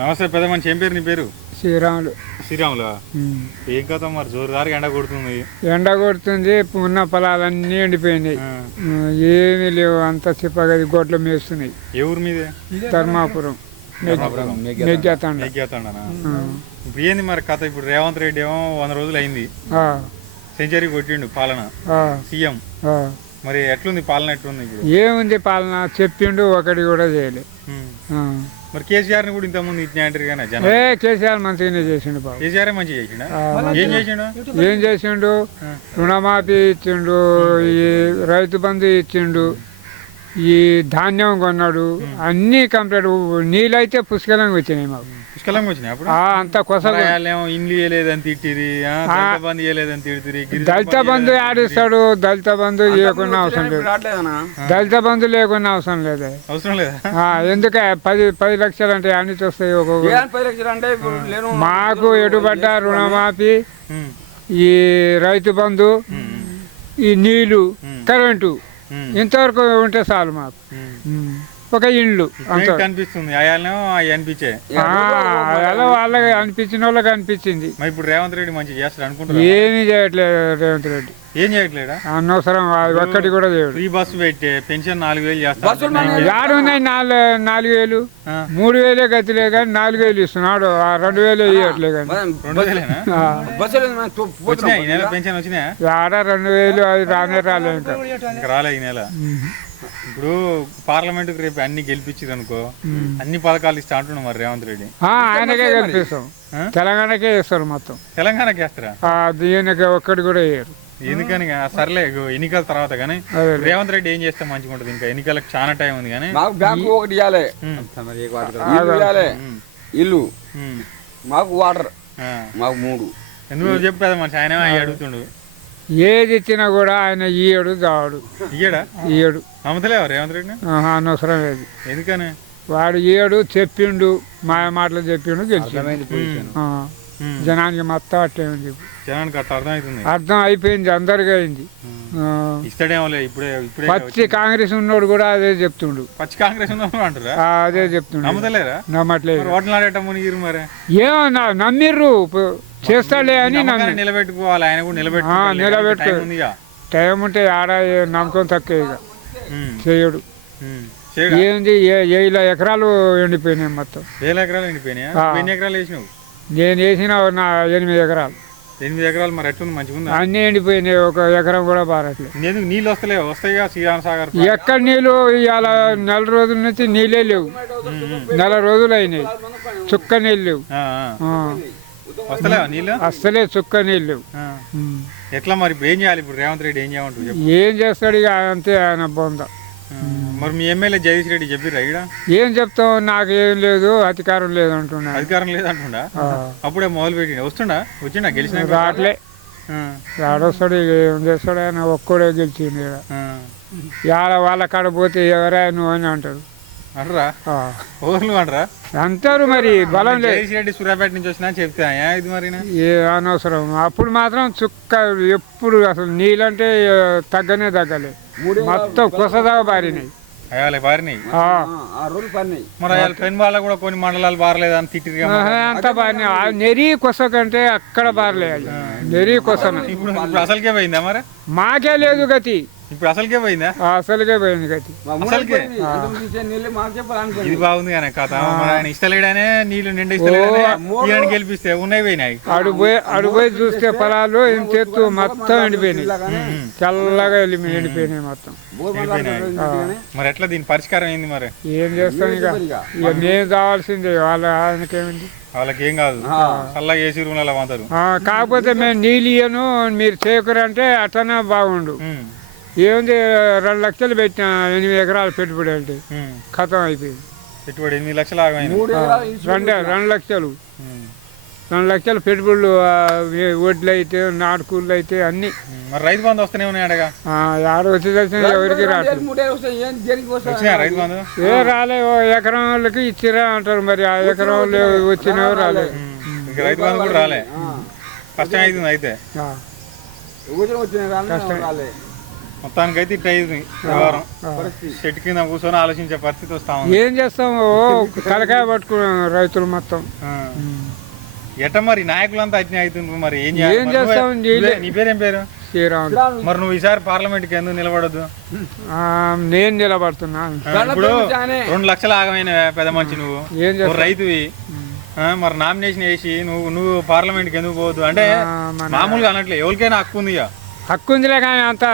నమస్తే పెద్ద మనిషి ఏం పేరు నీ పేరు? శ్రీరాములు. శ్రీరాములా. ఏం కథ మరి జోరుదారు ఎండ కొడుతుంది? ఎండ కొడుతుంది ఉన్న పొలాలన్నీ ఎండిపోయినాయి. ఏమీ లేవు అంత చిప్పగది గొడ్లు మేస్తున్నాయి. ఏ ఊరు మీదే? ధర్మాపురం. ఇప్పుడు ఏంది మరి కథ? ఇప్పుడు రేవంత్ రెడ్డి ఏమో వంద రోజులు అయింది. సెంచరీ కొట్టిండు పాలన. సీఎం. మరి ఎట్లుంది పాలన ఎట్లుంది? ఏముంది పాలన? చెప్పిండు ఒకటి కూడా చేయలే. ఉమ్. ఆ. మరి కేసీఆర్ని కూడా ఇంతకుముందు ఇచ్చిన అంటారు కానీ జనం? ఏ కేసీఆర్ మంచిగానే చేసిండు బాబు. కేసీఆర్ చేసిండా? ఏం చేసిండు? ఏం చేసిండు? రుణమాఫీ ఇచ్చిండు ఈ రైతు బంధు ఇచ్చిండు ఈ ధాన్యం కొన్నాడు అన్నీ కంప్లీట్. నీళ్ళైతే పుష్కలంగా వచ్చినాయి మాకు. పుష్కలంగా వచ్చినాయి అప్పుడు? ఆ, అంతా కొసలు ఏమో ఇండ్లు ఇవ్వలేదని తిట్టిరి ఆ, దళిత బంధు ఇవ్వలేదని తిడుతురి గిరిజన దళిత బంధు ఆడిస్తాడు దళిత బంధు లేకుండా అవసరం లేదు. దళిత బంధు లేకుండా అవసరం లేదు. అవసరం లేదా? ఆ, ఎందుకే? పది పది లక్షలు అంటే అన్ని వస్తాయి ఒక్కొక్క మాకు ఎటుబడ్డ రుణమాఫీ ఈ రైతు బంధు ఈ నీళ్ళు. కరెంటు ఇంతవరకు ఉంటే చాలు మాకు. ఒక ఇండ్లు అంత. అవి అనిపించే అలా వాళ్ళకి అనిపించిన వాళ్ళకి అనిపించింది మరి ఇప్పుడు రేవంత్ రెడ్డి మంచిగా చేస్తాడు అనుకుంటారా ఏమీ చేయట్లేదు రేవంత్ రెడ్డి. ఏం చేయట్లేడా? అనవసరం అది ఒక్కటి కూడా చేయడు. ఫ్రీ బస్సు పెట్టే పెన్షన్ నాలుగు వేలు చేస్తాడు? యాడు ఉన్నాయి నాలుగు నాలుగు వేలు మూడు వేలే గతిలే కానీ నాలుగు వేలు ఇస్తున్నాడు. ఆ రెండు వేలు ఇవ్వట్లే కానీ. ఈ పెన్షన్ వచ్చినాయా? ఆడ రెండు వేలు అది రానే రాలే ఇంకా. ఇంకా రాలే ఈ నెల. ఇప్పుడు పార్లమెంట్కు రేపు అన్ని గెలిపించారు అనుకో. అన్ని పథకాలు ఇస్తా అంటున్నాం మరి రేవంత్ రెడ్డి. ఆ, ఆయనకే కల్పిస్తాం ఆ? తెలంగాణకే ఇస్తారు మొత్తం. తెలంగాణకి వేస్తారా ఆ, దీనికి ఒక్కటి కూడా వేయరు ఎందుకని సర్లే ఎన్నికల తర్వాత కానీ అదే రేవంత్ రెడ్డి ఏం చేస్తే మంచిగా ఉంటుంది? ఇంకా ఎన్నికలకు చాలా టైం ఉంది కానీ బ్యాంకు ఒకటి ఇవ్వాలి ఇల్లు మాకు వాటర్. ఆ. మాకు మూడు. ఎందుకు చెప్పేది మనిషి? ఆయన అడుగుతుండు. ఏది ఇచ్చినా కూడా ఆయన ఈయడు దావాడు ఇయ్యడా రేవంత్ రెడ్డిని? ఆహా, అనవసరం లేదు. ఎందుకని? వాడు ఈయడు చెప్పిండు మాయ మాటలు చెప్పిండు జనానికి మొత్తం అట్లే ఉంది జనానికి అట్లా అర్థమవుతుంది అర్థం అయిపోయింది అందరికీ అయింది. ఆ, ఇస్తాడేమోలే ఇప్పుడే ఇప్పుడే పచ్చి కాంగ్రెస్ ఉన్నోడు కూడా అదే చెప్తుండు. పచ్చి కాంగ్రెస్ అదే చెప్తుండు. నమ్మట్లేదు. మరి ఓట్లు ఆడేట మునిగిరు మరి? ఏమో నా- నమ్మిర్రు? చేస్తాడే అని నమ్మి నిలబెట్టుకోవాలి ఆయన కూడా ఆ, నిలబెట్టుకోవాలి నిలబెట్టుకో. టైం ఉంటే ఆడ నమ్మకం తక్కువ ఇక. చేయడు. ఏంది ఏ- ఏళ్ళ ఎకరాలు ఎండిపోయినాయి మొత్తం. వేల ఎకరాలు ఎండిపోయినాయా. ఎన్ని ఎకరాలు వేసినావు? నేను వేసిన నా ఎనిమిది ఎకరాలు. ఎనిమిది ఎకరాలు మరి ఎట్లుంది మంచిగా ఉందా? అన్నీ ఎండిపోయినాయి ఒక ఎకరం కూడా బారట్లేదు ఎందుకు? నీళ్ళు వస్తలేవు? వస్తాయిగా శ్రీరామ్ సాగర్ ఎక్కడ నీళ్ళు? ఇవాళ నెల రోజుల నుంచి నీళ్ళే లేవు. నెల రోజులు అయినాయి. చుక్క నీళ్ళు లేవు. అస్సలే చుక్క నీళ్ళు. ఎట్లా మరి? ఏం చేయాలి? ఇప్పుడు రేవంత్ రెడ్డి ఏం చేయమంటారు? చెప్పు. ఏం చేస్తాడు ఇక అంతే ఆయన బొంద. మరి మీ ఎమ్మెల్యే జగదీష్ రెడ్డి చెప్పిరా ఇక్కడ ఏం చెప్తావు? నాకు ఏం లేదు అధికారం లేదు అంటున్నాడు. అధికారం ఆ, అప్పుడే మొదలు పెట్టి వస్తుండా? వచ్చిండా? గెలిచిన రావట్లే రాడొస్తాడు ఇక ఏం చేస్తాడు ఆయన? ఒక్కడే గెలిచిండు. ఇవాళ వాళ్ళ కాడ పోతే ఎవరా నువ్వు అని అంటారు. అంటారా. ఓర్లు అంటారా అంటారు మరి బలం రెడ్డి సూర్యాపేట నుంచి వచ్చినా చెప్తే ఏ ఇది మరి ఏ అనవసరం. అప్పుడు మాత్రం చుక్క ఎప్పుడు అసలు నీళ్ళంటే తగ్గనే తగ్గలే. మొత్తం కుసదాగా బారినాయి అయ్యాలి బారినాయి మరి అయ్యాలి పెన్ వాళ్ళ కూడా కొన్ని మండలాలు తిట్టిరిగా ఆహా, అంత బారినాయి నెరి కొస కంటే అక్కడ బారలే అది నెరి కొసన ఇప్పుడు ఇప్పుడు అసలుకే పోయిందా మరి? మాకే లేదు గతి. ఇప్పుడు అసలుకే పోయిందా? ఆ అసలుకే పోయింది అసలుకే? నీళ్ళే చెప్పాలనుకోండి ఇది బాగుంది కానీ కథ. ఇస్తలేడానే నీళ్ళు నిండా ఈయన గెలిపిస్తే ఉన్నాయి పోయినాయి. అడు పోయి అడు పోయి చూస్తే పొలాలు ఇంత ఎత్తు మొత్తం ఎండిపోయినాయి. చల్లగా వెళ్ళి ఎండిపోయినాయి మొత్తం. మరి ఎట్లా దీని పరిష్కారం ఏంది మరి? ఏం చేస్తాం ఇక? ఇక? నేను కావాల్సిందే. వాళ్ళ ఆయనకేమిటి వాళ్ళకి ఏం కాదు. చల్లగా ఏసీ రూమ్ కాకపోతే మేము నీళ్ళు ఇయ్యను మీరు చేయకురంటే అట్లనే బాగుండు. ఏముంది రెండు లక్షలు పెట్టిన ఎనిమిది ఎకరాలు పెట్టుబడి అంటే. ఖతం అయిపోయింది. పెట్టుబడి ఎనిమిది లక్షలు రెండు రెండు లక్షలు. రెండు లక్షలు పెట్టుబడులు వడ్లు అయితే నాటుకూళ్ళు అయితే అన్ని. మరి రైతు బంధు వస్తూనే ఉన్నాయి అడగా ఆడ వచ్చి తెలిసిన ఎవరికి వస్తాయి ఏం వచ్చినా రాలే ఓ ఎకరం వాళ్ళకి ఇచ్చిరా అంటారు మరి ఆ ఎకరం వాళ్ళు వచ్చినవి రాలేదు ఇంకా రైతు బంధు కూడా రాలే. కష్టం అవుతుంది అయితే. వచ్చినాయి రాలే. రాలే మొత్తానికి అయితే ఇట్లా అయింది వ్యవహారం. చెట్టు కింద కూర్చొని ఆలోచించే పరిస్థితి వస్తా ఏం చేస్తాం? తలకాయ పట్టుకున్నాం రైతులు మొత్తం. ఆ. ఎట్ట మరి నాయకులంతా అట్నే అవుతుంది మరి? ఏం ఏం? చేస్తాం? నీ పేరేం పేరు? మరి నువ్వు ఈసారి పార్లమెంట్కి ఎందుకు నిలబడద్దు? నేను నిలబడుతున్నా. ఇప్పుడు. రెండు లక్షలు ఆగమైన పెద్ద మనిషి నువ్వు. ఏం రైతువి. మరి నామినేషన్ వేసి నువ్వు నువ్వు పార్లమెంట్కి ఎందుకు పోవద్దు? అంటే మామూలుగా అనట్లే ఎవరికైనా హక్కు ఉంది ఇక హక్కు ఉందిలే కానీ అంత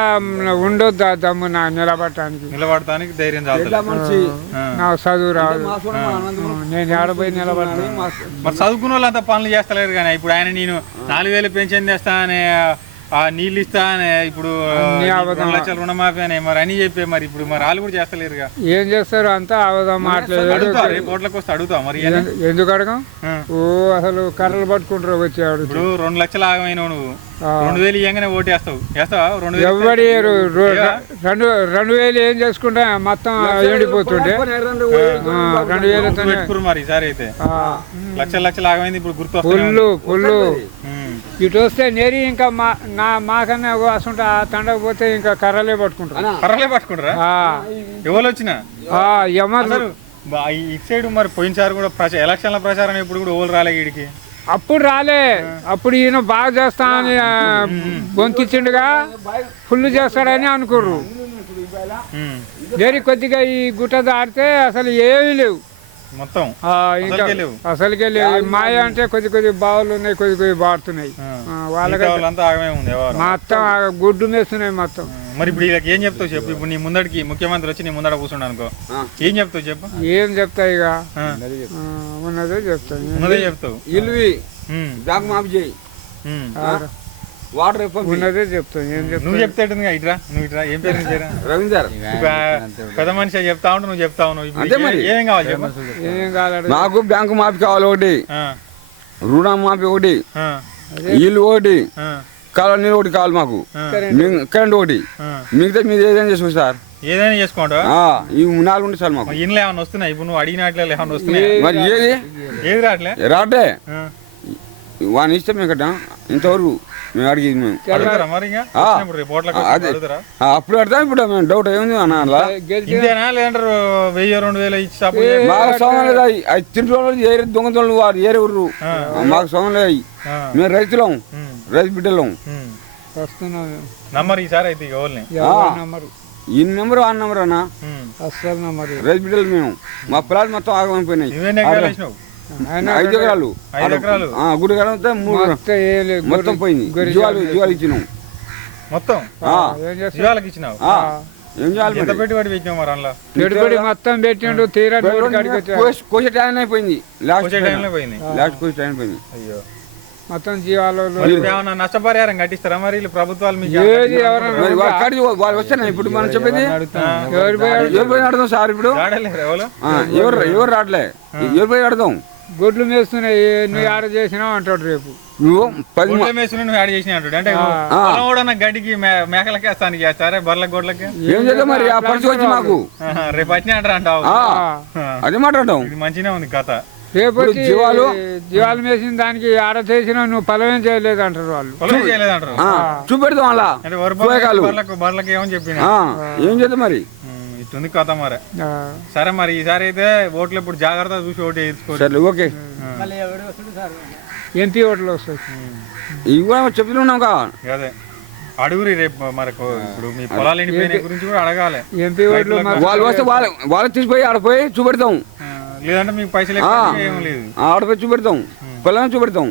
ఉండొద్దు ఆ దమ్ము నా నిలబడటానికి. నిలబడటానికి ధైర్యం. నా చదువు రాదు. నేను ఆడపోయి నిలబడతాను మరి చదువుకున్న వాళ్ళు అంతా పనులు చేస్తలేరు కానీ ఇప్పుడు ఆయన నేను నాలుగు వేలు పెన్షన్ తెస్తా అని ఆ నీళ్ళు ఇస్తా అని ఇప్పుడు. రెండు లక్షలు రుణమాఫీ అని మరి అని చెప్పే మరి ఇప్పుడు మరి వాళ్ళు కూడా చేస్తలేరుగా. ఏం చేస్తారు అంతా అవదాం రేపు ఓట్లకు వస్తే అడుగుతా మరి? ఎందుకు అడగం. ఓ అసలు కర్రలు పట్టుకుంటారు వచ్చి అడుగు ఇప్పుడు రెండు లక్షలు ఆగమైనావు నువ్వు. రెండు వేలు ఇయ్యంగానే ఓటు వేస్తావు. వేస్తావా? రెండు వేలు ఎవరి? రెండు రెండు వేలు ఏం చేసుకుంటే మొత్తం ఎండిపోతుండే. రెండు వేలు పెట్టుకురు మరి ఈసారి అయితే. ఆ, లక్షలు లక్షలు ఆగమైంది ఇప్పుడు గుర్తు వస్తూనే ఉంది. ఇటు వస్తే నేరి ఇంకా మా నా మాకన్నా అసలు ఆ తండకు పోతే ఇంకా కర్రలే పట్టుకుంటారు. కర్రలే పట్టుకుంటారా? ఎవరు వచ్చినా? ఇటు సైడ్ మరి పోయినసారి కూడా ప్రచార ఎలక్షన్ల ప్రచారం ఇప్పుడు కూడా ఓళ్ళు రాలే వీడికి అప్పుడు రాలే. అప్పుడు ఈయన బాగా చేస్తా అని ఆ, బొంకిచ్చిండుగా ఫుల్ చేస్తాడని అనుకోర్రు. ఉమ్. వేరే కొద్దిగా ఈ గుట్ట దాటితే అసలు ఏమీ లేవు. మొత్తం? ఆ, ఇంకా అసలుకే లేవు. మాయ అంటే కొద్ది కొద్ది బావులు ఉన్నాయి కొద్ది కొద్ది బాడుతున్నాయి వాళ్ళకి మిగతా వాళ్ళంతా ఆగమే ఉంది ఎవరు మొత్తం గుడ్డు మేస్తున్నాయి మొత్తం. మరి ఇప్పుడు వీళ్ళకి ఏం చెప్తావు చెప్పు? ఇప్పుడు నీ ముందడికి ముఖ్యమంత్రి వచ్చి నీ ముందడ కూర్చుండు అనుకో. ఏం చెప్తావు చెప్పు? ఏం చెప్తా ఇక? ఉన్నదే చెప్తాను ఉన్నదే చెప్తావు. ఇల్లువి ఉమ్. బ్యాంక్ మాఫీ చేయి. వాటర్ ఉన్నదే చెప్తాను ఏం చెప్తా నువ్వు చెప్తాడుగా ఇట్రా నువ్వు ఇట్రా ఏం పేరు రవీందర్. పెద్ద మనిషి చెప్తా ఉంటావు నువ్వు చెప్తా ఉన్నావు. ఏ- కావాలి ఏం కావాలి? నాకు బ్యాంకు మాఫీ కావాలి ఒకటి. రుణం మాఫీ ఒకటి. ఇల్లు ఒకటి. ఆ, కాలువ నీళ్ళు ఒకటి కావాలి మాకు. కరెంట్ ఒకటి. మిగతా మీరు ఏదైనా చేసుకో సార్. ఏదైనా చేసుకుంటావా? ఆ, ఈ నాలుగు ఉంటే సార్ మాకు. ఇంట్లో ఏమన్నా వస్తున్నాయి? ఇప్పుడు నువ్వు అడిగినట్లే ఏమన్నా వస్తున్నాయి? మరి ఏది? ఏది రావట్లే? రాటే ఆ. వాని ఇష్టం ఇక్కడ ఇంతవరకు మేము ఆ, అప్పుడు అడతాం ఇప్పుడు మేము డౌట్ ఏముంది అన్న మాకు సోమం లేదు అవి అవి తింటే ఏరే దొంగతోళ్ళు వారు ఏరే ఊరు. మాకు సోమం లేదు అవి మేము రైతులం రైతు బిడ్డలం. నంబర్ ఈసారి అయితే ఈ నెంబర్ ఆ నెంబర్ అన్న. రైతు బిడ్డలు మేము. మా పొలాలు మొత్తం ఆగమైపోయినాయి ఐదు ఎకరాలు. ఐదు ఎకరాలు. ఆ, గుడి మూడు మొత్తం పోయింది. జీవాలు జీవాలు ఇచ్చినాం. మొత్తం? ఆ, ఆ. ఏం చేస్తావు? జీవాలకు ఇచ్చినావు? ఆ, ఏం చేయాలి ఎంత మరి? పెట్టుబడి పెట్టినావు మరి అందులో? పెట్టుబడి మొత్తం పెట్టిండు తీరా నోటి కాడికి వచ్చా కోసి- కోసే టైం అయిపోయింది లాస్ట్ వచ్చే టైంలో పోయింది. లాస్ట్ కోసే టైం అయిపోయింది అయ్యో. మొత్తం జీవాలు మరి ఇప్పుడు ఏమన్నా నష్టపరిహారం కట్టిస్తారా మరి వీళ్ళు ప్రభుత్వాలు ఏది వాళ్ళ ఇప్పుడు మనం చెప్పేది? సార్ ఇప్పుడు? ఎవరు? ఆ, ఎవరు రావట్లే ఆడదాం గొడ్లు మేస్తున్నాయి నువ్వు ఆడ చేసినావు అంటాడు రేపు. నువ్వు పది మా- గుడ్ల మేసుని నువ్వు యాడ్ చేసిన అంటాడు. అంటే. పొలం గడ్డికి మేకలకి వేస్తానికి వేస్తారా బర్రెల గొడ్లకి ఏం చేద్దాం మరి? ఆ పరిస్థితి వచ్చి మాకు. రేపు వచ్చినా అంటారు అంటావు. అదే మాట్లాడదాం. ఇది మంచిగానే ఉంది కథ. రేపు జీవాలు- జీవాలు మేసిన దానికి ఆడ చేసినా నువ్వు పొలమేం చేయలేదు అంటారు వాళ్ళు. చూపెడదాం అలా. బర్రెలకు ఏమని చెప్పిన? ఆ, ఏం చేద్దాం మరి? ఉమ్, ఇట్టుంది కథ మరి. సరే మరి ఈసారి అయితే ఓట్లు ఇప్పుడు జాగ్రత్త చూసి ఓటు వేసుకోవచ్చు సరే ఓకే. ఎంపీ ఓట్లు వస్తాయి? ఇవి కూడా చెప్తున్నాం కా? అదే. అడుగురి రేపు మరి కో- ఇప్పుడు మీ పొలాలు ఎండిపోయిన గురించి కూడా అడగాలి. ఎంపీ ఓట్లు వాళ్ళు వస్తే వాళ్ళ వాళ్ళకి తీసిపోయి ఆడపోయి చూపెడతాం. లేదంటే మీకు పైసలు ఏం లేదు. ఆడపోయి చూపెడతాం. పొలం చూపెడతాం.